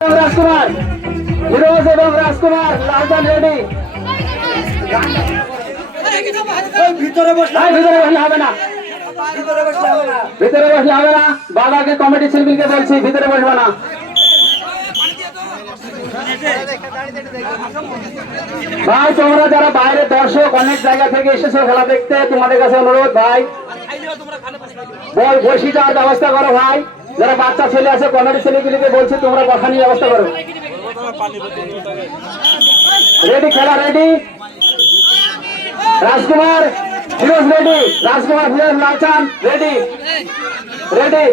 রাজকুমার ফিরোজ এবং রাজকুমার লালদান রেডি। ভিতরে বসলে হবে না, ভিতরে বসলে হবে না। বাবাকে কমিটি শিল্পীকে বলছি ভিতরে বসবে না। ভাই তোমরা যারা বাইরে দর্শক অনেক জায়গা থেকে এসেছো খেলা দেখতে, তোমাদের কাছে অনুরোধ ভাই বসি যাওয়ার ব্যবস্থা করো। ভাই যারা বাচ্চা ছেলে আছে কমিটি ছেলেগুলিকে বলছি তোমরা বসা নিয়ে ব্যবস্থা করো। রেডি, খেলা রেডি। রাজকুমার ফিরোজ রেডি, রাজকুমার ফিরোজ লালচান রেডি, রেডি।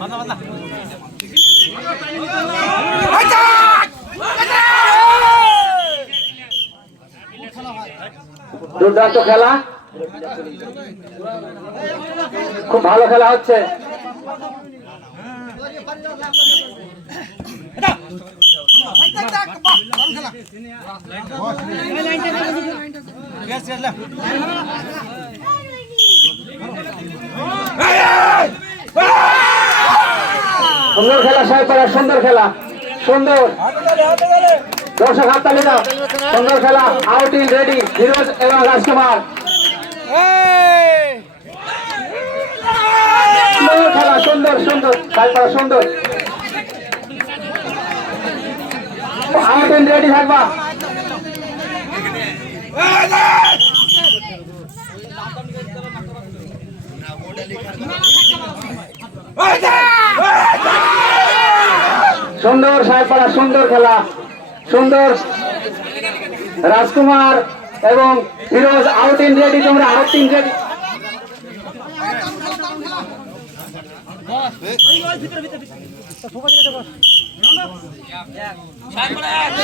ভালো দুর্দান্ত খেলা, খুব ভালো খেলা হচ্ছে। সুন্দর খেলা সাহেবপাড়া, সুন্দর খেলা, সুন্দর দর্শক হাততালি দাও। সুন্দর খেলা, আউটিং রেডি ফিরোজ এবং রাজকুমার। সুন্দর খেলা, সুন্দর সুন্দর সাহেবপাড়া, সুন্দর আউটিং রেডি থাকবা। সুন্দর সাহেবপাড়া, সুন্দর খেলা, সুন্দর রাজকুমার এবং ফিরোজ আউটিং রেডি। তোমরা আউটিং রেডি।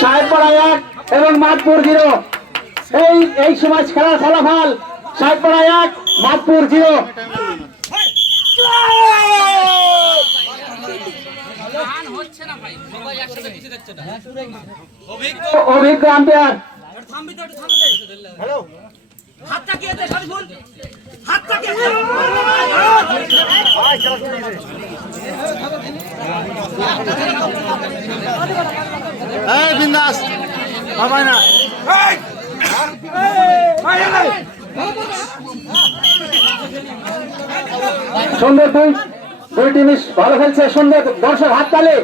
সাহেবপাড়া 1 এবং মাদপুর 0। এই সময় খেলার ফলাফল সাহেবপাড়া 1 মাদপুর 0। অভিজ্ঞ আম্পায়ার বিন্দাস বাবাই না। সুন্দর দুই টিম ভালো খেলছে, সুন্দর দর্শক হাততালি,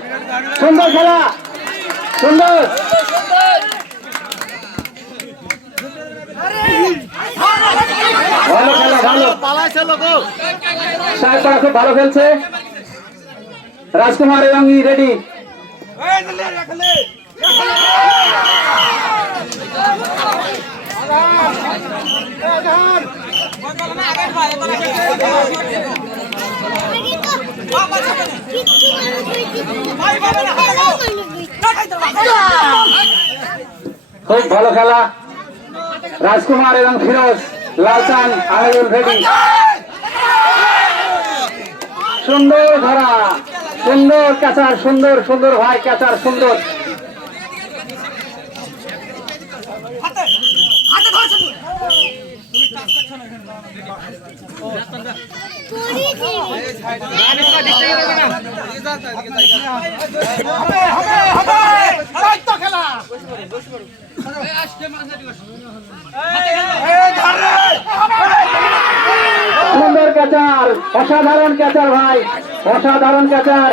সুন্দর খেলা, সুন্দর ভালো খেলা, ভালো সাহেবপাড়া খুব ভালো খেলছে। রাজকুমার এবং রেডি। খুব ভালো খেলা, রাজকুমার এবং ফিরোজ লালচান আমিরুল রেডি। সুন্দর ধরা, সুন্দর ক্যাচার, সুন্দর সুন্দর ভাই ক্যাচার, সুন্দর সুন্দর ক্যাচার, অসাধারণ ক্যাচার ভাই, অসাধারণ ক্যাচার,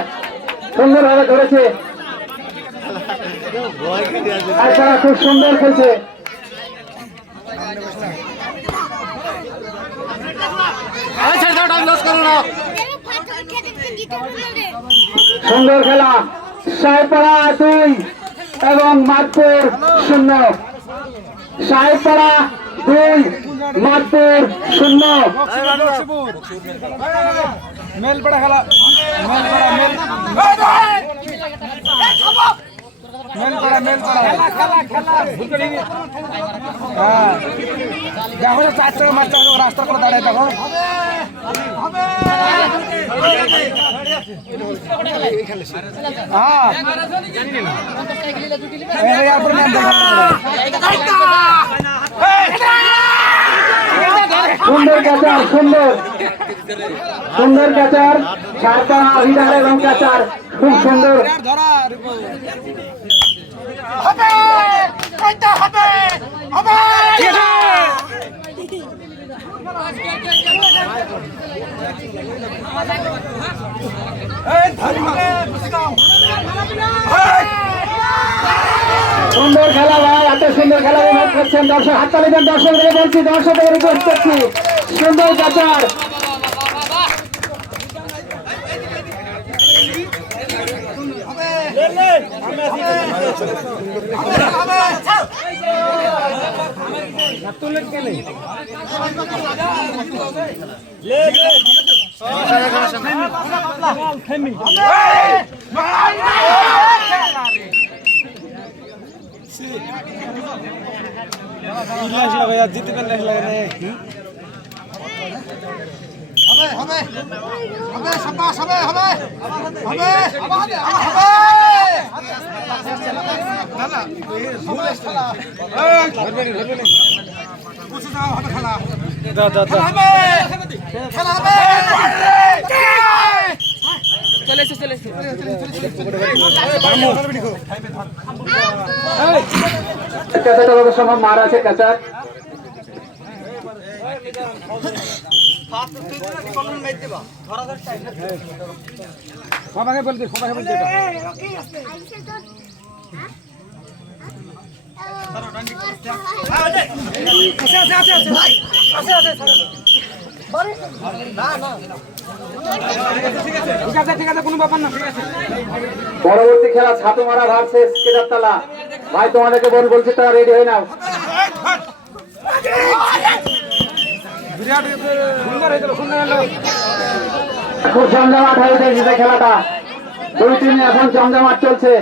সুন্দরভাবে ধরেছে। খুব সুন্দর খেলছে। সুন্দর খেলা, সাহেবপাড়া 2 এবং মাদপুর 0। সাহেবপাড়া 2 মাদপুর 0। মেল করা খেলা খেলা খেলা হ্যাঁ দেখো 4 টাকা মাছ রাস্তার করে দাঁড়ায় দেখো সুন্দর ক্যাচার সুন্দর ক্যাচার সারপা হৃদয় এবং ক্যাচার খুব সুন্দর সুন্দর খেলা ভাই, এত সুন্দর খেলা উপভোগ করছেন দর্শক, হাততালি দেন দর্শকদের, বলছি দর্শকদের রিকোয়েস্ট করছি, সুন্দর ক্যাচার জিতে পেলে লাগে ক্যাচারটা সময় মার আছে ক্যাচার সবাইকে বলতে ঠিক আছে কোনো ব্যাপার না। পরবর্তী খেলা ছাতুমারা ভার্সেস কেদারতলা। ভাই তোমাদেরকে বলছি তারা রেডি হয়ে নাও। খুব জমজমাট হয়ে উঠেছে খেলাটা, 2-3 এখন জমজমাট চলছে।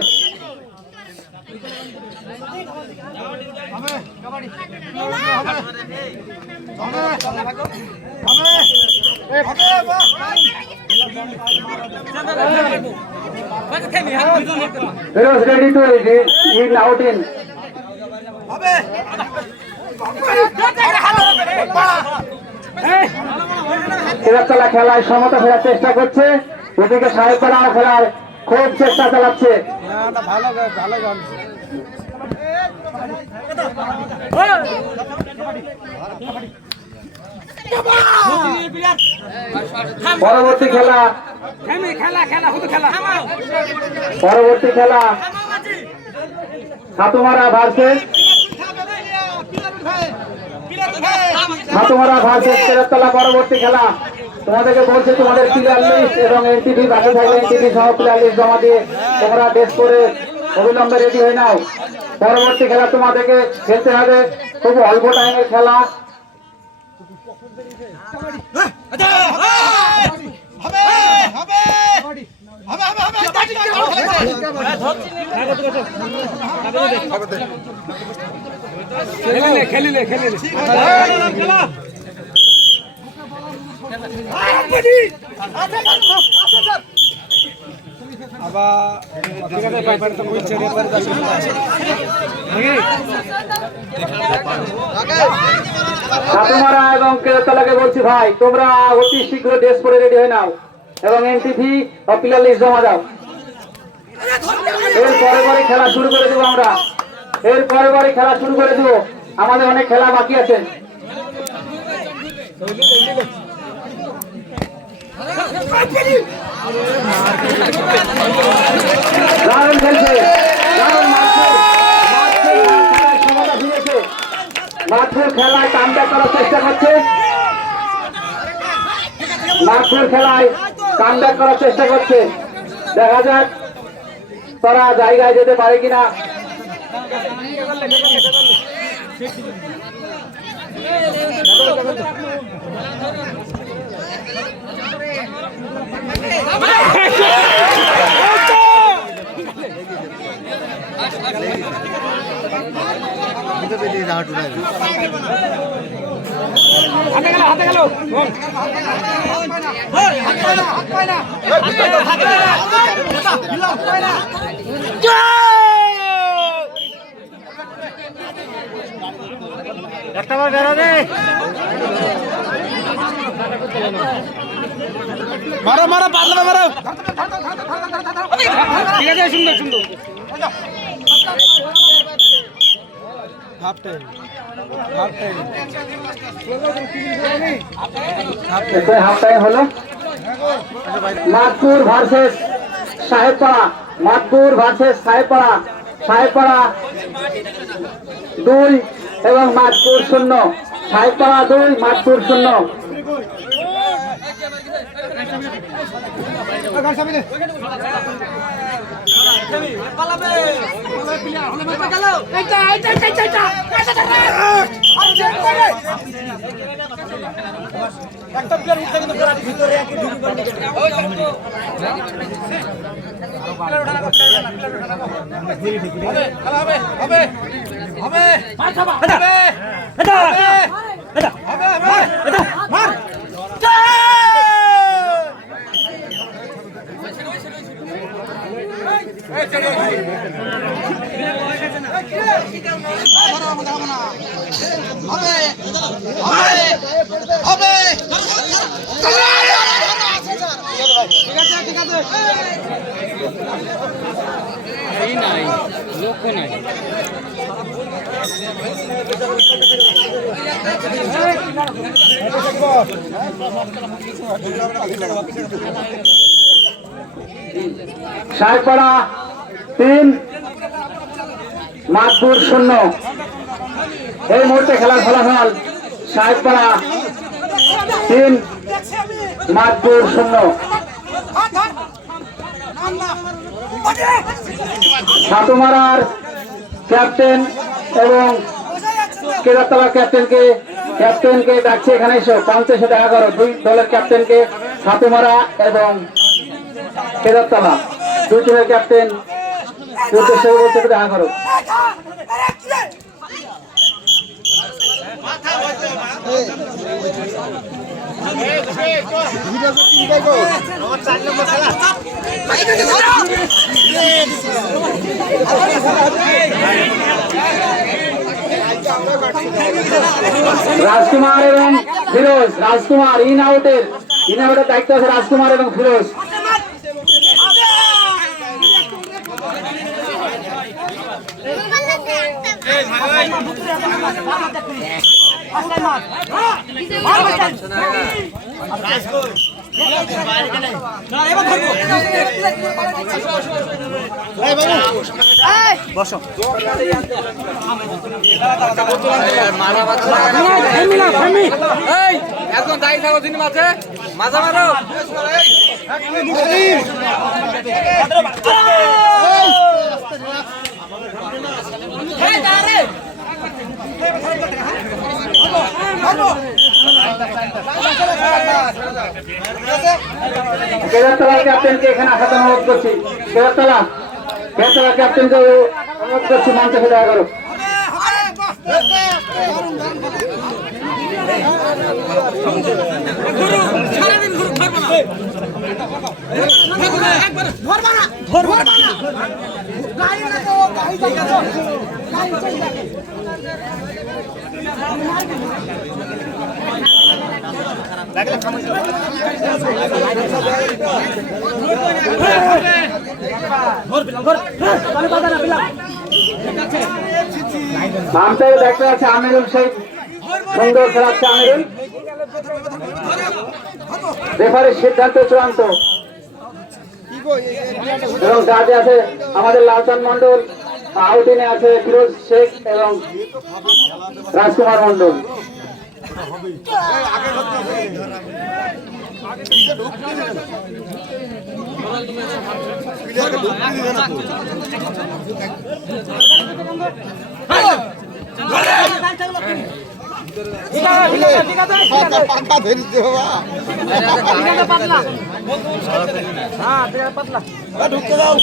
Heroes ready to in out in. কেদারতলা খেলায় সমতা ফেরার চেষ্টা করছে, ওদিকে সাহেবপাড়া খেলার খুব চেষ্টা চালাচ্ছে। ভালো ভালো গান পরবর্তী খেলা পরবর্তী খেলা ছাতুমারা ভার্সেস কেদারতলা। পরবর্তী খেলা তোমাদেরকে বলছে তোমাদের প্লেয়ার লিস্ট এবং এনটিভি বাকি থাকলে এনটিভি সহ প্লেয়ার লিস্ট জমা দিয়ে তোমরা ড্রেস করে অবিলম্বে রেডি হয়ে নাও। পরবর্তী খেলা তোমাদেরকে খেলতে হবে, খুব অল্প টাইমের খেলা। খেলিলে ছাতুমারা এবং কেদারতলাকে বলছি ভাই তোমরা অতি শীঘ্র ড্রেস পরে রেডি হয়ে নাও এবং এনটিভি ও প্লেয়ার লিস্ট জমা দাও। এর পরে খেলা শুরু করে দেবো আমরা, এর পরে খেলা শুরু করে দেবো, আমাদের অনেক খেলা বাকি আছে। দারুণ খেলছে, দারুণ মাঠের খেলায় কামব্যাক করার চেষ্টা করছে, মাঠের খেলায় কামব্যাক করার চেষ্টা করছে। দেখা যাক তারা জায়গায় যেতে পারে কিনা। হাতে গেল একটা বার বেরো রে মারো মারো পাতলা মারো ঠিক আছে সুন্দর সুন্দর half time half time half time হলো মাদপুর ভার্সেস সাহেবপাড়া, মাদপুর ভার্সেস সাহেবপাড়া, সাহেবপাড়া 2 এবং মাদপুর 0, সাহেবপাড়া 2 মাদপুর 0। একটা প্লেয়ার উঠে কিন্তু ভিতরে একই ঢুকে পড়ে হবে হবে হবে মার সাহেবপাড়া 3 মাদপুর 0। এই মুহূর্তে খেলার ফলাফল সাহেবপাড়া 3 মাদপুর 0। সাতুমারার ক্যাপ্টেন এবং কেদারতলা ক্যাপ্টেনকে ডাকছে এখানে এসো, পঞ্চে দেখা করো। 2 দলের ক্যাপ্টেনকে, সাতুমারা এবং কেদারতলা 2 টিমের ক্যাপ্টেন উদ্দেশ্যে বলছে দেখা করো। রাজকুমার এবং ফিরোজ, রাজকুমার ইন আউটের দায়িত্ব আছে রাজকুমার এবং ফিরোজ। বসো একজন দায়ী থাকো তিনি মাঝে মাঝে মারো কেদারতলা ক্যাপ্টেনকে এখানে আসাতে অনুরোধ করছি। কেদারতলা ক্যাপ্টেনকে অনুরোধ করছি মঞ্চে দেখা করো। আম্পায়ার দেখতে আছে আমিরুল শেখ, সুন্দর খেলাচ্ছে আমিরুল। রেফারির সিদ্ধান্ত চূড়ান্ত এবং জাজে আছে আমাদের লালচাঁদ মন্ডল, আউটিনে আছে ফিরোজ শেখ এবং রাজকুমার মন্ডল। ঢুকতে দাও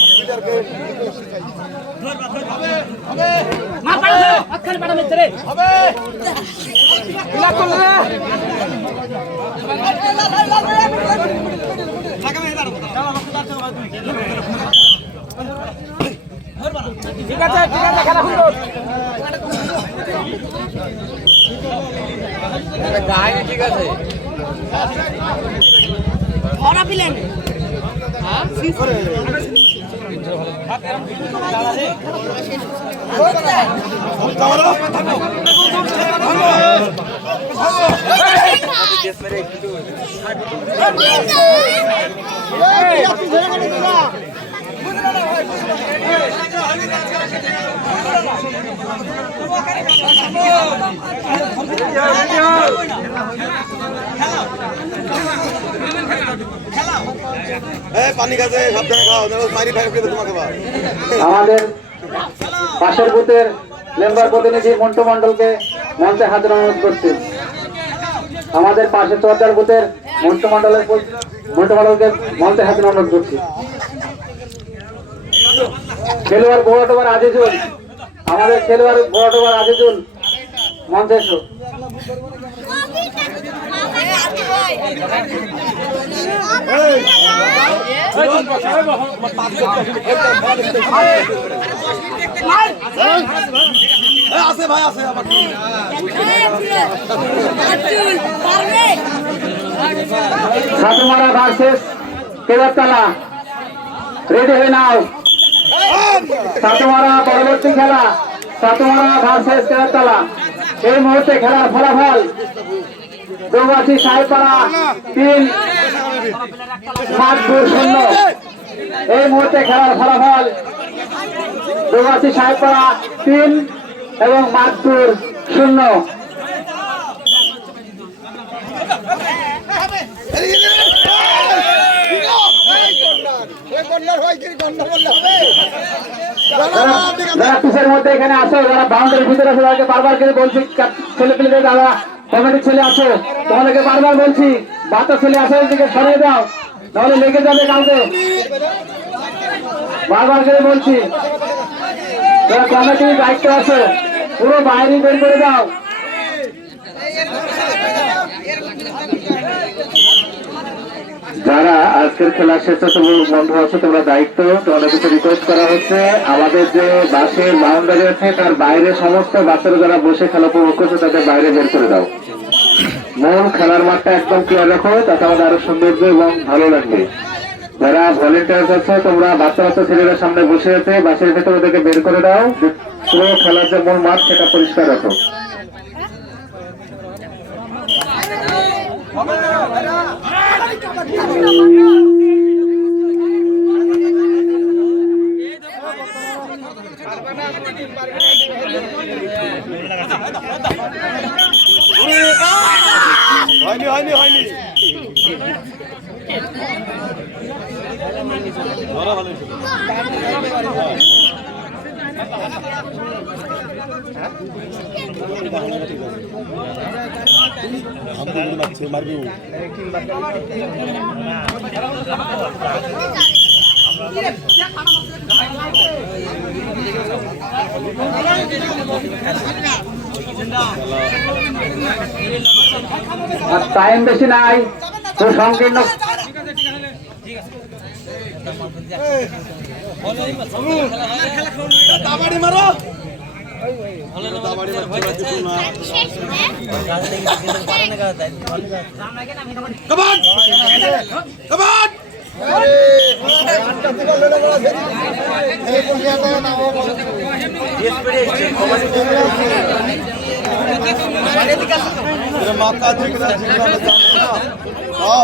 ঠিক আছে খেলা শুরু ঠিক আছে ওরা পিলেন পানি খাচ্ছে সাবধানে খাও মারি ফাইভ দেবে তোমাকে। আমাদের পাশের বুথের মেম্বার প্রতিনিধি মন্টু মন্ডলকে মঞ্চে হাজির অনুরোধ করছি। আমাদের পাশের চর্চার বুথের মন্টু মন্ডলকে মঞ্চে হাজির অনুরোধ করছি। খেলোয়াড় বড়টোবার আজিজুল, আমাদের খেলোয়াড় বড়টোবার আজিজুল মঞ্চে এসো। আছে ভাই আছে সাতুমারা ভার্সেস কেদারতলা, রেডি হয়ে নাও। সাতুমারা পরবর্তী খেলা সাতুমারা ভার্সেস কেদারতলা। এই মুহূর্তে খেলার ফলাফল দৌগাছি সাহেবপাড়া 3, মাধপুর 0। এই মুহূর্তে খেলার ফলাফল দৌগাছি সাহেবপাড়া 3 এবং মাধপুর 0। যারা পিসের মধ্যে এখানে আসো, যারা বাউন্ডারির ভিতরে আছে তাদেরকে বারবার করে বলছি, ছেলে পেলে যারা কমিটির ছেলে আসো তোমাদেরকে বারবার বলছি, বাচ্চা ছেলে আসো দিকে সরিয়ে দাও, তাহলে লেগে যাবে কাউকে। বারবার করে বলছি, যারা কমিটির দায়িত্ব আছে পুরো বাইরে বের করে দাও। যারা আজকের খেলা স্বেচ্ছাসেবক বন্ধু আছে তোমরা দায়িত্ব, তোমাদের কিছু রিকোয়েস্ট করা হচ্ছে, আমাদের যে বাসের বাউন্ডারি আছে তার বাইরে সমস্ত বাচ্চারা যারা বসে খেলা উপভোগ করছে তাদের বাইরে বের করে দাও। মূল খেলার মাঠটা একদম ক্লিয়ার রাখো, তাতে আমাদের আরো সৌন্দর্য এবং ভালো লাগবে। যারা ভলেন্টিয়ার আছে তোমরা বাচ্চা বাচ্চা ছেলেরা সামনে বসে আছে বাসের ভেতরে ওদেরকে বের করে দাও। পুরো খেলার যে মূল মাঠ সেটা পরিষ্কার রাখো। হয়নি মারবি টাইম বেশি নাই, খুব সংকীর্ণ। মারো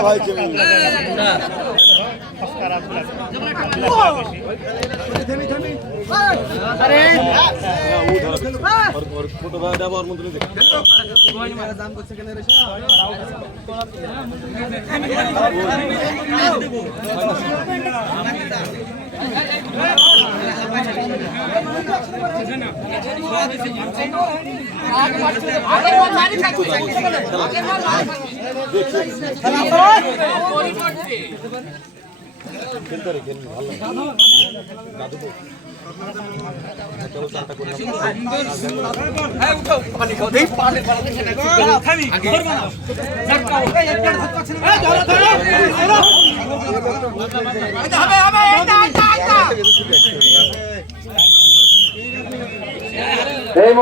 ভাই ছোট ভাই আবার মন্ত্রী দাম করছে কেন রে খেলতে রে, খেলুন, ভালো লাগে। দাদু তো। চলো চারটা করলাম। এই